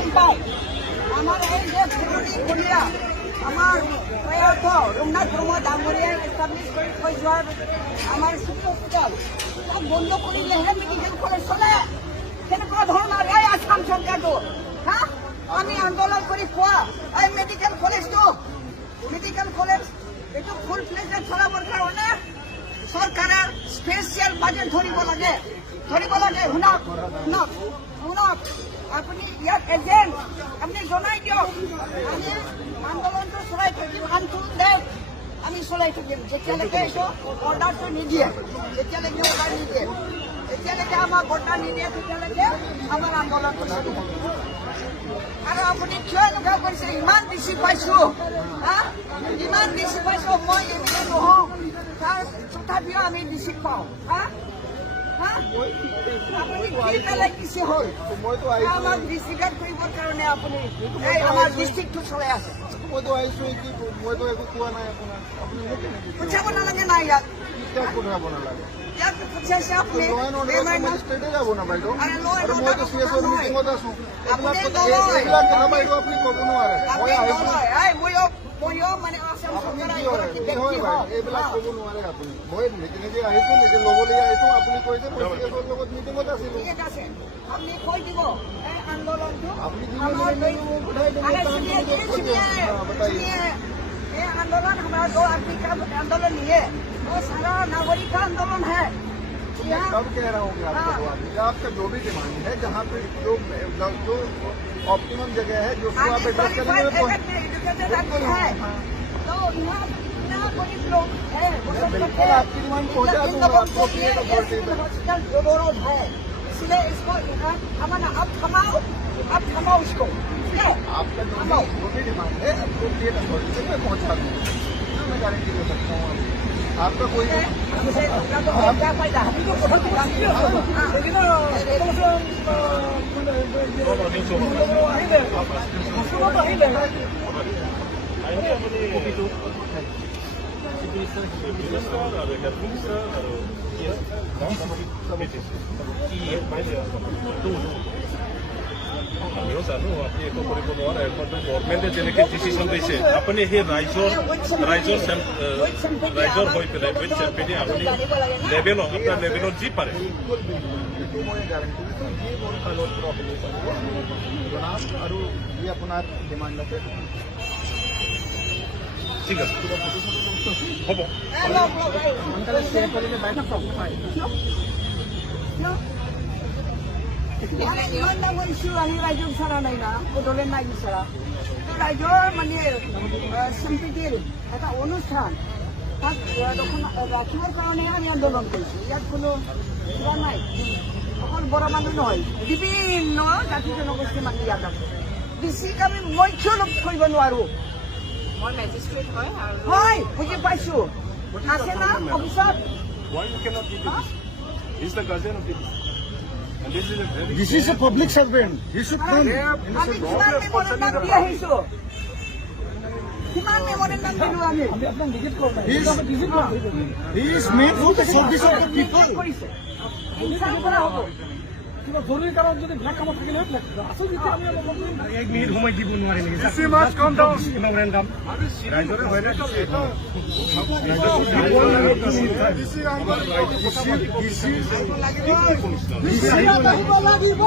গম পায় আমাৰ এই যে পুৰণি কলীয়া আমাৰ প্ৰয়াত ৰঘুনাথ বৰ্মা ডাঙৰীয়াই এষ্টাব্লিছ কৰি থৈ যোৱাৰ আমাৰ চিভিল হস্পিটেল তাক বন্ধ কৰিলেহে মেডিকেল কলেজ চলে। কেনেকুৱা ধৰণৰ এই আসাম চৰকাৰটো হা আমি আন্দোলন কৰি পোৱা এই মেডিকেল কলেজটো এইটো ফুল প্লেজত চলাবৰ কাৰণে চৰকাৰে স্পেচিয়েল বাজেট ধৰিব লাগে। শুনক আপুনি ইয়াত এজেণ্ট আপুনি জনাই দিয়ক। আমি আন্দোলনটো চলাই থাকিম আনটোল ডে আমি চলাই থাকিম যেতিয়ালৈকে এইটো অৰ্ডাৰটো নিদিয়ে যেতিয়ালৈকে আমাক অৰ্ডাৰ নিদিয়ে তেতিয়ালৈকে আমাৰ আন্দোলনটো চলি থাকিব। আৰু আপুনি কিয় এনেকুৱা কৰিছে? ইমান বেছি পাইছোঁ ইমান বেছি পাইছোঁ মই এনে নহওঁ তাৰ তথাপিও আমি বেছি পাওঁ আপুনি কি পেলাই কিছু হ'ল আমাক ডিষ্ট্ৰিক্ট কৰিবৰ কাৰণে আপুনি এই আমাৰ ডিষ্ট্ৰিক্টটো চলাই আছে। মইতো আহিছোঁ মইতো একো কোৱা নাই আপোনাক। আপুনি মোক পঠিয়াব নালাগে নাই ইয়াত পঠিয়াব নালাগে। ইয়াত পঠিয়াইছে আপুনি ষ্টেটে যাব না বাইদেউ। আৰু আৰু মইতো CSৰ মিটিঙত আছোঁ। আপুনি এইবিলাক কথা বাইদেউ আপুনি ক'ব নোৱাৰে। মই আহিছোঁ ময়ো মানে আসাম আপুনি চৰকাৰৰ কি হয় এইবিলাক ক'ব নোৱাৰে আপুনি। মই নিজে আহিছোঁ নিজে ল'বলৈ আহিছোঁ। আপুনি কৈছে মই CSৰ লগত মিটিঙত আছিলোঁ। ঠিক আছে আপুনি কৈ দিব এই আন্দোলনটো আপনি ये आंदोलन हमारा 2 आदमी का आंदोलन नहीं है, वो सारा नागरिक का आंदोलन है। कब कह रहा हूँ आपका जो भी डिमांड है जहाँ पे जो ऑप्टिमम जगह है जो आप एड्रेस करेंगे है तो यहाँ गरीब लोग है बिल्कुल आपकी डिमांड पहुँचा दूंगा आपको हॉस्पिटल जरूरत है, इसलिए इसको अब थमाओ इसको। आपका जो भी डिमांड है आपको स्टेट अथॉरिटी में पहुँचा दूंगा, मैं गारंटी दे सकता हूँ। आपका कोई क्या फायदा আমিও জানো আপুনি একো কৰিব নোৱাৰে। গভৰ্ণমেণ্টে যেনেকৈ ডিচিশ্যন দিছে আপুনি সেই ৰাইজৰ হৈ পেলাই উইথ চেম্পিয়নে আপুনি আপোনাৰ লেভেলত যি পাৰে আৰু ই আপোনাৰ ডিমাণ্ড আছে। ঠিক আছে হ'ব। সোনকালে শ্বেয়াৰ কৰিলে বাইদেউ ইমান ডাঙৰ ইছ্যু আহি ৰাইজক বিচৰা নাই না, বড়োলেণ্ড নাই বিচৰা। ৰাইজৰ মানে সম্প্ৰীতিৰ এটা অনুষ্ঠান তাক ৰাখিবৰ কাৰণে আমি আন্দোলন কৰিছোঁ। ইয়াত কোনো কিবা নাই, অকল বড়ো মানুহ নহয়, বিভিন্ন জাতি জনগোষ্ঠীৰ মানুহ ইয়াত আছে। বেছিক আমি মৈথ্য লোক থৰিব নোৱাৰোঁ। মই মেজিষ্ট্ৰেট হয় বুজি পাইছোঁ, আছে না অফিচত। Why you cannot give this? He's the guardian of this. And this is a very This is a public servant. He should come. আমি কিমান মেমৰেণ্ডাম দি আহিছোঁ, কিমান মেমৰেণ্ডাম দিলোঁ আমি। He is made for the service of the people. কৰিছে ইনচাল কৰা হ'ব। জৰুৰী কাৰণ যদি ব্লেক কামত থাকিলে আছো যেতিয়া আমি এক মিনিট সময় দিব নোৱাৰে নেকি? মেমৰেণ্ডাম ৰাইজৰে হয় না লাগিব